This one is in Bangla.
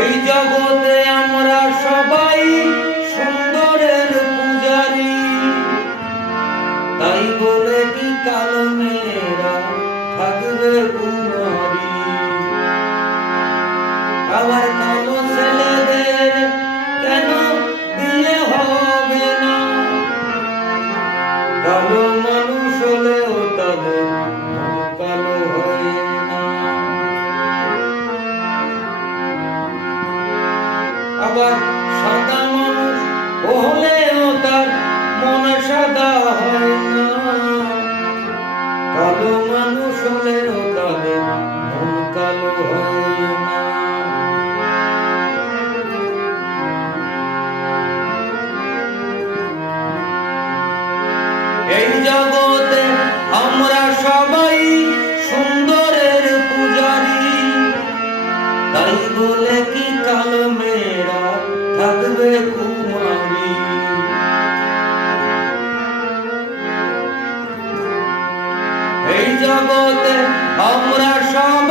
এই জগতে আমরা সবাই সুন্দরের পূজারি, তাই বলে কি কালো মেয়েরা থাকবে কুমারী? আবার কালো ছেলেদের কেন বিয়ে হবে না? কালো মানুষ হলেও তাদের কালো হয় না। আবার সাদা মানুষ হলেও তার মন সাদা হয় না। কালো মানুষ হলেও তাদের মন কালো হয় না। এই জগতে আমরা সবাই সুন্দরের পূজারি, তাই বলে কি কালো মেয়েরা থাকবে কুমারী? এই জগতে আমরা সবাই